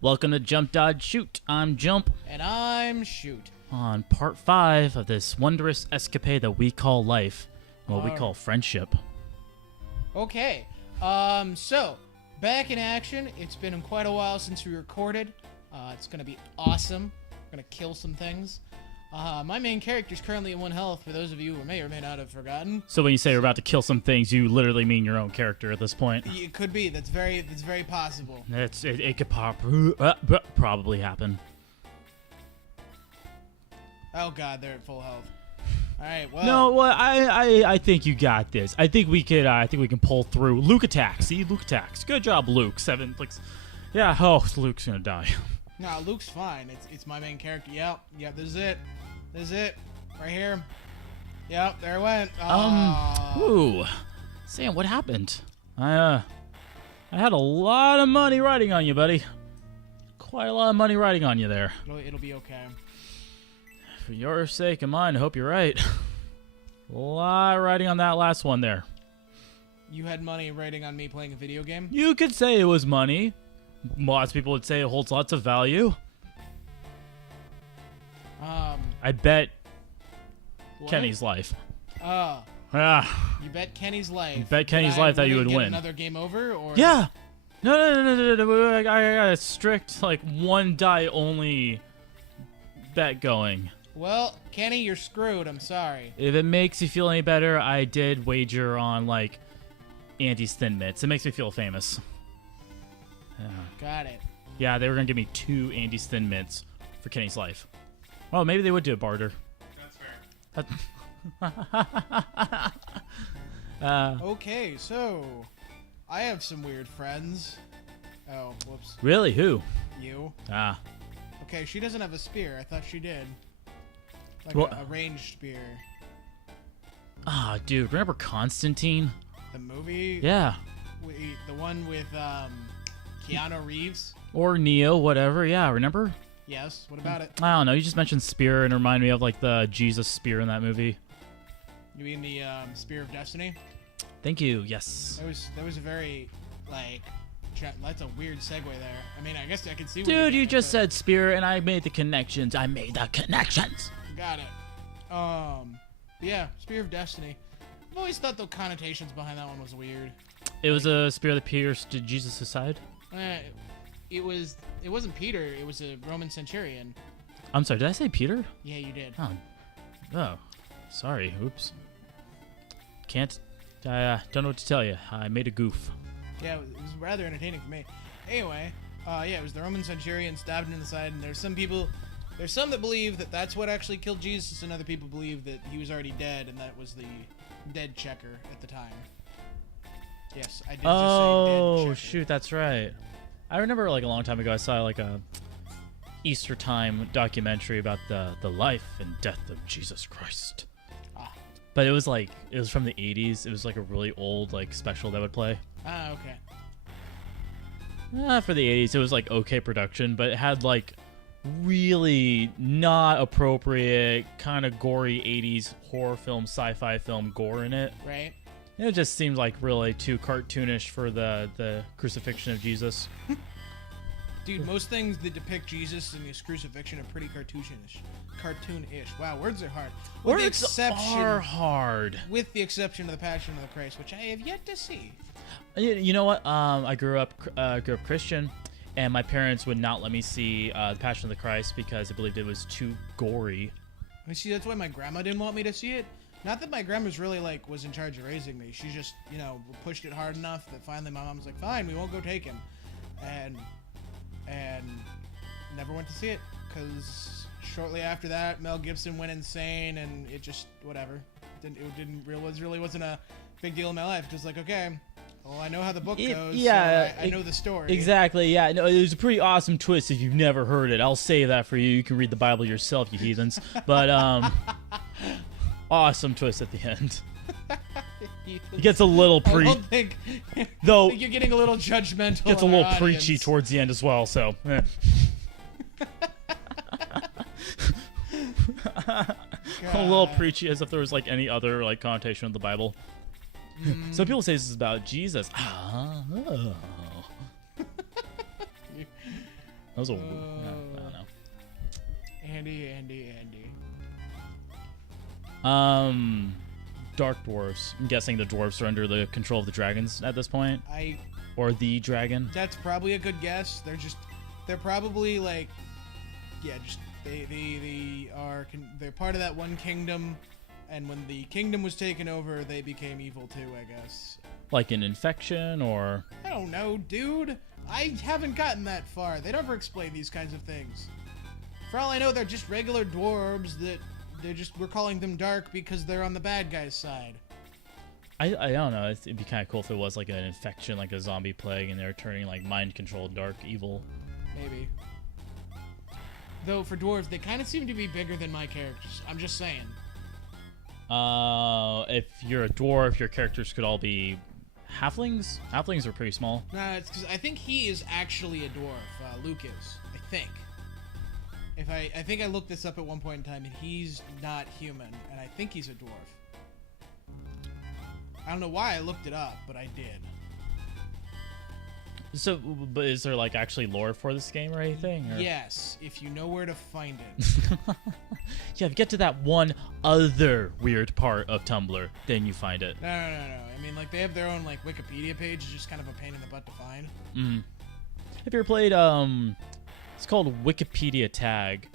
Welcome to Jump, Dodge, Shoot. I'm Jump. And I'm Shoot. On part 5 of this wondrous escapade that we call life, what we call friendship. Okay, so, back in action. It's been quite a while since we recorded. It's gonna be awesome. We're gonna kill some things. My main character is currently at 1 health, for those of you who may or may not have forgotten. So when you say you're about to kill some things, you literally mean your own character at this point. It could be. That's very possible. It could probably happen. Oh god, they're at full health. All right, well. No, well, I think you got this. I think we can pull through. Luke attacks. See, Luke attacks. Good job, Luke. 7 clicks. Yeah. Oh, Luke's gonna die. No, Luke's fine. It's my main character. Yep. This is it. Right here. Yep, there it went. Ooh. Sam, what happened? I had a lot of money riding on you, buddy. Quite a lot of money riding on you there. It'll be okay. For your sake and mine, I hope you're right. A lot riding on that last one there. You had money riding on me playing a video game? You could say it was money. Lots of people would say it holds lots of value. I bet what? Kenny's life. You bet Kenny's life. You bet Kenny's life that you would win. Another game over, or yeah. No. I got a strict like 1 die only bet going. Well, Kenny, you're screwed. I'm sorry. If it makes you feel any better, I did wager on like Andy's Thin Mints. It makes me feel famous. Yeah. Got it. Yeah, they were gonna give me 2 Andy's Thin Mints for Kenny's life. Oh, maybe they would do a barter. That's fair. Okay, so I have some weird friends. Oh, whoops. Really? Who? You. Ah. Okay, she doesn't have a spear. I thought she did. Like a ranged spear. Ah, dude, remember Constantine? The movie? Yeah. The one with Keanu Reeves? Or Neo, whatever. Yeah, remember? Yes. What about it? I don't know. You just mentioned spear and it reminded me of like the Jesus spear in that movie. You mean the Spear of Destiny? Thank you. Yes. That was a very like. That's a weird segue there. I mean, I guess I can see. Dude, you just said spear, and I made the connections. Got it. Yeah, Spear of Destiny. I've always thought the connotations behind that one was weird. It was a spear that pierced Jesus' side. It wasn't Peter. It was a Roman centurion. I'm sorry. Did I say Peter? Yeah, you did. Oh, sorry. Oops. Can't. I don't know what to tell you. I made a goof. Yeah, it was rather entertaining for me. Anyway, yeah, it was the Roman centurion stabbed him in the side, and there's some that believe that that's what actually killed Jesus, and other people believe that he was already dead, and that was the dead checker at the time. Yes, I did just say dead checker. Oh, shoot, that's right. I remember, like, a long time ago, I saw, like, a Easter time documentary about the life and death of Jesus Christ. But it was from the 80s. It was, like, a really old, like, special that would play. Ah, okay. For the 80s, it was like okay production, but it had like really not appropriate, kind of gory 80s horror film, sci-fi film gore in it. Right. It just seemed like really too cartoonish for the crucifixion of Jesus. Dude, most things that depict Jesus and his crucifixion are pretty cartoonish. Wow, words are hard. Words are hard. With the exception of the Passion of the Christ, which I have yet to see. You know what? I grew up Christian, and my parents would not let me see the Passion of the Christ because they believed it was too gory. I see, that's why my grandma didn't want me to see it. Not that my grandma's really was in charge of raising me. She just, pushed it hard enough that finally my mom was like, "Fine, we won't go take him," and never went to see it because shortly after that, Mel Gibson went insane, and it just whatever. Really wasn't a big deal in my life. Just like, okay. Well, I know how the book goes, yeah, so I know the story. Exactly, yeah. No, it was a pretty awesome twist if you've never heard it. I'll save that for you. You can read the Bible yourself, you heathens. But, awesome twist at the end. It gets a little I don't think you're getting a little judgmental. Gets a little preachy towards the end as well, so. A little preachy, as if there was, like, any other, like, connotation of the Bible. Some people say this is about Jesus. That was a... I don't know. Andy. Dark dwarves. I'm guessing the dwarves are under the control of the dragons at this point. Or the dragon. That's probably a good guess. They're probably like, they're part of that one kingdom, and when the kingdom was taken over, they became evil too, I guess. Like an infection, or... I don't know, dude. I haven't gotten that far. They never explain these kinds of things. For all I know, they're just regular dwarves that we're calling them dark because they're on the bad guy's side. I don't know. It'd be kind of cool if it was like an infection, like a zombie plague, and they're turning like mind-controlled dark evil. Maybe. Though for dwarves, they kind of seem to be bigger than my characters. I'm just saying. If you're a dwarf, your characters could all be halflings. Halflings are pretty small. Nah, it's because I think he is actually a dwarf. Luke is. I think. I think I looked this up at one point in time, and he's not human, and I think he's a dwarf. I don't know why I looked it up, but I did. So, but is there like actually lore for this game or anything? Or? Yes, if you know where to find it. Yeah, get to that one other weird part of Tumblr, then you find it. No. I mean, like, they have their own like Wikipedia page. It's just kind of a pain in the butt to find. Mm. Have you ever played it's called Wikipedia Tag.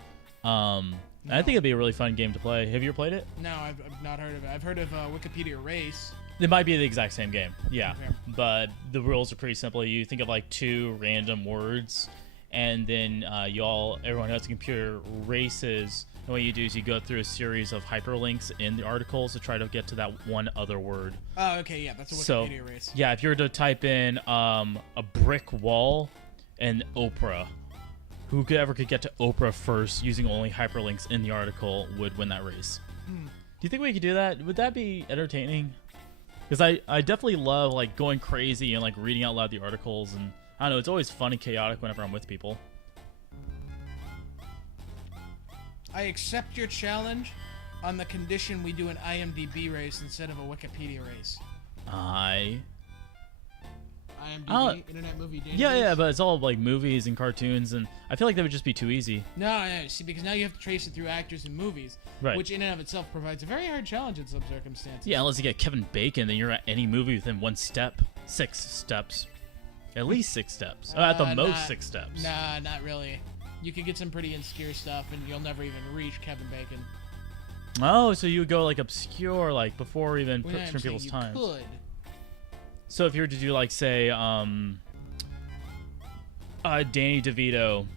No. I think it'd be a really fun game to play. Have you ever played it? No, I've not heard of it. I've heard of Wikipedia Race. It might be the exact same game, yeah. Okay. But the rules are pretty simple. You think of like 2 random words, and then everyone who has a computer races. And what you do is you go through a series of hyperlinks in the articles to try to get to that one other word. Oh, okay, yeah, that's a Wikipedia race. Yeah, if you were to type in a brick wall and Oprah, whoever could get to Oprah first using only hyperlinks in the article would win that race. Do you think we could do that? Would that be entertaining? Because I definitely love like going crazy and like reading out loud the articles, and I don't know, it's always fun and chaotic whenever I'm with people. I accept your challenge on the condition we do an IMDb race instead of a Wikipedia race. IMDb, Internet Movie Database? Yeah, but it's all like movies and cartoons, and I feel like that would just be too easy. No, see, because now you have to trace it through actors and movies, right, which in and of itself provides a very hard challenge in some circumstances. Yeah, unless you get Kevin Bacon, then you're at any movie within 1 step. 6 steps. At least 6 steps. At the most 6 steps. Nah, not really. You could get some pretty obscure stuff, and you'll never even reach Kevin Bacon. Oh, so you would go like obscure, like before even Well, from people's times. You could. So if you were to do like say Danny DeVito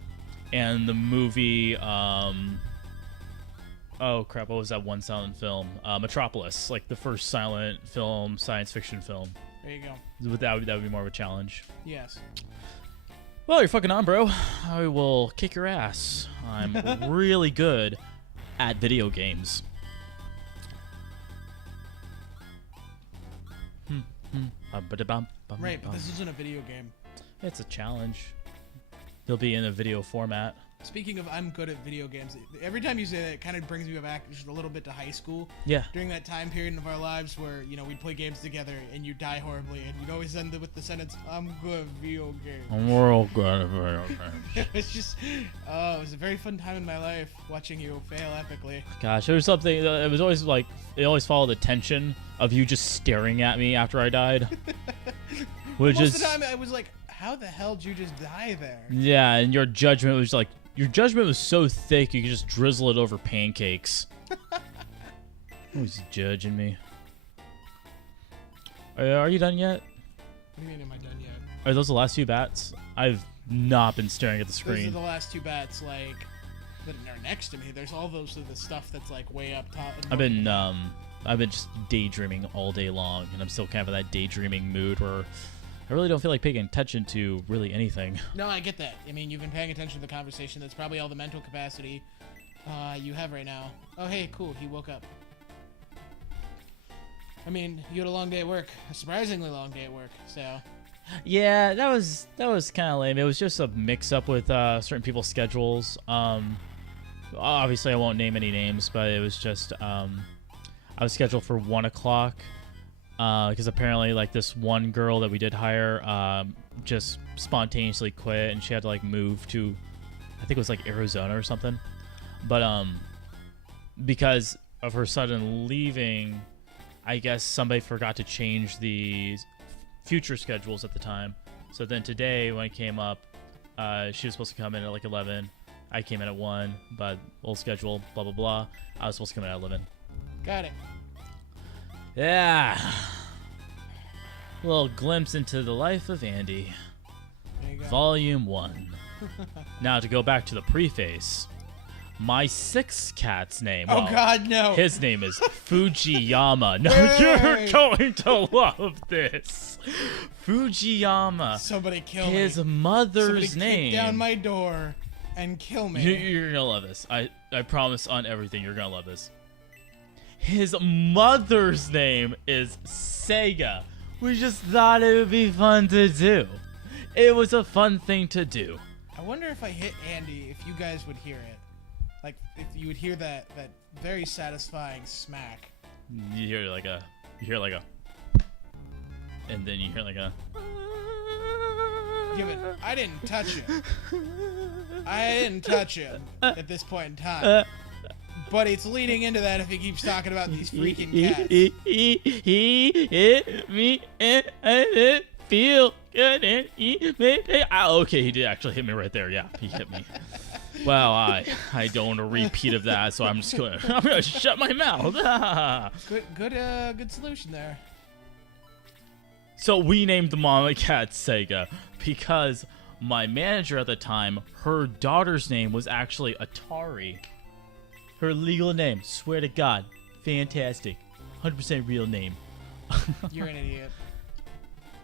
and the movie oh crap, what was that one silent film? Metropolis, like the first silent film, science fiction film. There you go. That would be more of a challenge. Yes. Well, you're fucking on, bro. I will kick your ass. I'm really good at video games. Right, but this isn't a video game. It's a challenge. They'll be in a video format. Speaking of I'm good at video games, every time you say that, it kind of brings me back just a little bit to high school. Yeah. During that time period of our lives where, we'd play games together and you die horribly, and you'd always end it with the sentence, I'm good at video games. We're all good at video games. It's just, it was a very fun time in my life watching you fail epically. Gosh, there was something, it was always like, it always followed the tension of you just staring at me after I died. Most of the time I was like, how the hell did you just die there? Yeah, and your judgment was like, your judgment was so thick you could just drizzle it over pancakes. Who's judging me? Are you done yet? What do you mean, am I done yet? Are those the last 2 bats? I've not been staring at the screen. Those are the last 2 bats, like, that are next to me. There's all those of the stuff that's, like, way up top. I've been just daydreaming all day long, and I'm still kind of in that daydreaming mood where I really don't feel like paying attention to really anything. No, I get that. I mean, you've been paying attention to the conversation. That's probably all the mental capacity you have right now. Oh, hey, cool. He woke up. I mean, you had a long day at work. A surprisingly long day at work, so... Yeah, that was kind of lame. It was just a mix-up with certain people's schedules. Obviously, I won't name any names, but it was just... I was scheduled for 1 o'clock. Because apparently, like, this one girl that we did hire just spontaneously quit, and she had to, like, move to I think it was like Arizona or something. But because of her sudden leaving, I guess somebody forgot to change the future schedules at the time. So then today when it came up, she was supposed to come in at like 11. I came in at 1, but old schedule, blah, blah, blah. I was supposed to come in at 11. Got it. Yeah. A little glimpse into the life of Andy. There you go. Volume 1. Now to go back to the preface. My 6th cat's name. Oh, well, God, no. His name is Fujiyama. No, Wait. you're going to love this. Fujiyama. Somebody kill His me. mother's Somebody name. kick down my door and kill me. You're gonna love this. I promise on everything. You're gonna love this. His mother's name is Sega. We just thought it would be fun to do. It was a fun thing to do. I wonder if I hit Andy, if you guys would hear it. Like, if you would hear that very satisfying smack. You hear like a, and then you hear like a. Give it. I didn't touch him. I didn't touch him at this point in time. But it's leading into that if he keeps talking about these freaking cats. He hit me and I didn't feel good and he made me. Okay, he did actually hit me right there. Yeah, he hit me. Well, I don't want a repeat of that, so I'm gonna shut my mouth. Good solution there. So we named the mama cat Sega because my manager at the time, her daughter's name was actually Atari. Her legal name, swear to God, fantastic, 100% real name. You're an idiot.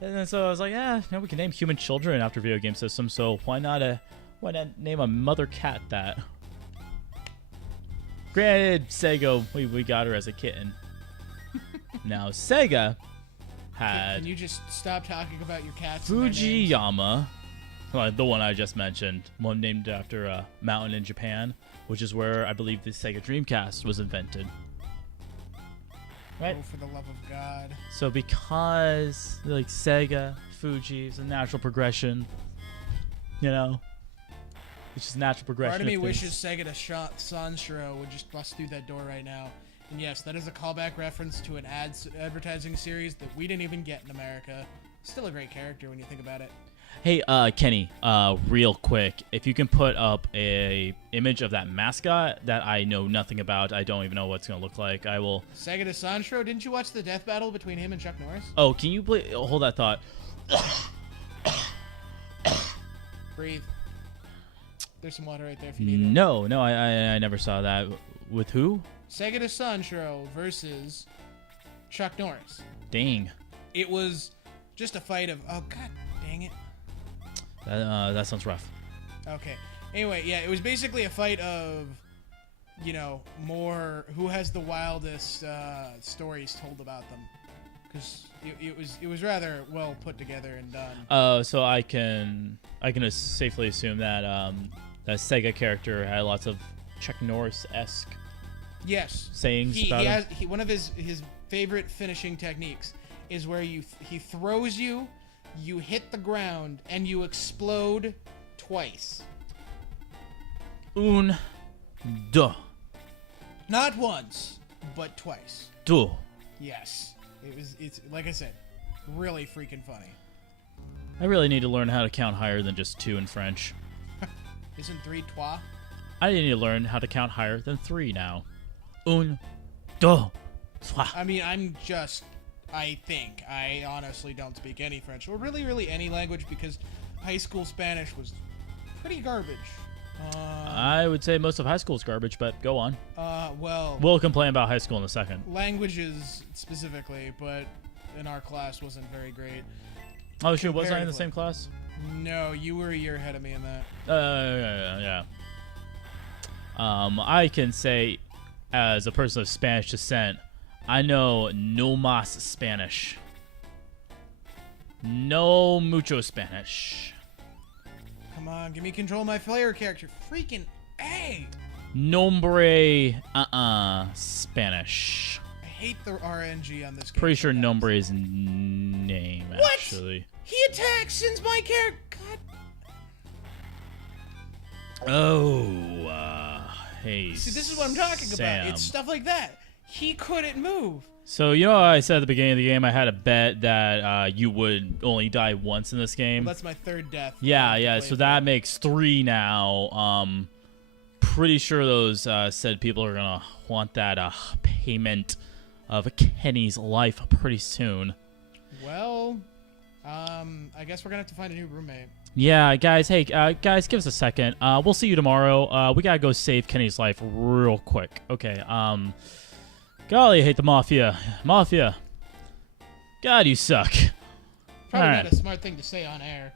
And then so I was like, we can name human children after video game systems. So why not name a mother cat that? Granted, Sega, we got her as a kitten. Now Sega had. Can you just stop talking about your cats? And their names? Fujiyama, the one I just mentioned, one named after a mountain in Japan, which is where I believe the Sega Dreamcast was invented. Right? Oh, for the love of God. So because like Sega, Fuji is a natural progression, it's just natural progression. Part of me things. wishes Segata Sanshiro would just bust through that door right now. And yes, that is a callback reference to an advertising series that we didn't even get in America. Still a great character when you think about it. Hey, Kenny, real quick, if you can put up a image of that mascot that I know nothing about, I don't even know what's gonna look like. I will. Segata Sanshiro, didn't you watch the death battle between him and Chuck Norris? Oh, can you hold that thought? Breathe. There's some water right there if you need it. No, I never saw that. With who? Segata Sanshiro versus Chuck Norris. Dang. It was just a fight of, oh god dang it. That sounds rough. Okay. Anyway, yeah, it was basically a fight of, more who has the wildest stories told about them, because it was rather well put together and done. So I can safely assume that that Sega character had lots of Chuck Norris-esque Yes. sayings about him. One of his favorite finishing techniques is where he throws you, you hit the ground, and you explode twice. Un, deux, Not once, but twice. deux. Yes. It's like I said, really freaking funny. I really need to learn how to count higher than just 2 in French. Isn't 3 trois? I need to learn how to count higher than 3 now. Un, deux, trois. I mean, I honestly don't speak any French, or really any language, because high school Spanish was pretty garbage. I would say most of high school is garbage, but go on. Well, We'll complain about high school in a second. languages specifically, but in our class wasn't very great. Oh, sure. Was I in the Comparatively. same class? No, you were a year ahead of me in that. Yeah. I can say, as a person of Spanish descent, I know no mas Spanish. No mucho Spanish. Come on, give me control of my player character. Freaking A! Nombre, Spanish. I hate the RNG on this game. Pretty sure sometimes. nombre is name, What? actually. He attacks since my character. God. Oh, hey. See, this is what I'm talking Sam. about. It's stuff like that. He couldn't move. So, you know how I said at the beginning of the game I had a bet that you would only die once in this game? Well, that's my third death. Yeah. So that makes 3 now. Pretty sure those said people are going to want that payment of Kenny's life pretty soon. Well, I guess we're going to have to find a new roommate. Yeah, guys. Hey, guys, give us a second. We'll see you tomorrow. We got to go save Kenny's life real quick. Okay, golly, I hate the Mafia. Mafia. God, you suck. Probably All right. not a smart thing to say on air.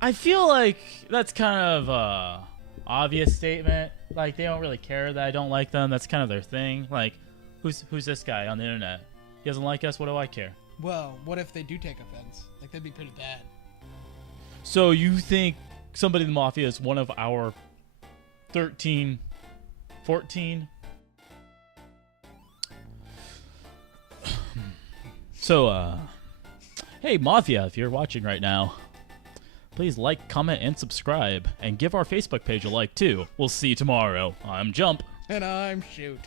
I feel like that's kind of a obvious statement. Like, they don't really care that I don't like them. That's kind of their thing. Like, who's this guy on the internet? He doesn't like us. What do I care? Well, what if they do take offense? Like, that'd be pretty bad. So you think somebody in the Mafia is one of our 13, 14? So, hey, Mafia, if you're watching right now, please like, comment, and subscribe, and give our Facebook page a like, too. We'll see you tomorrow. I'm Jump. And I'm Shoot.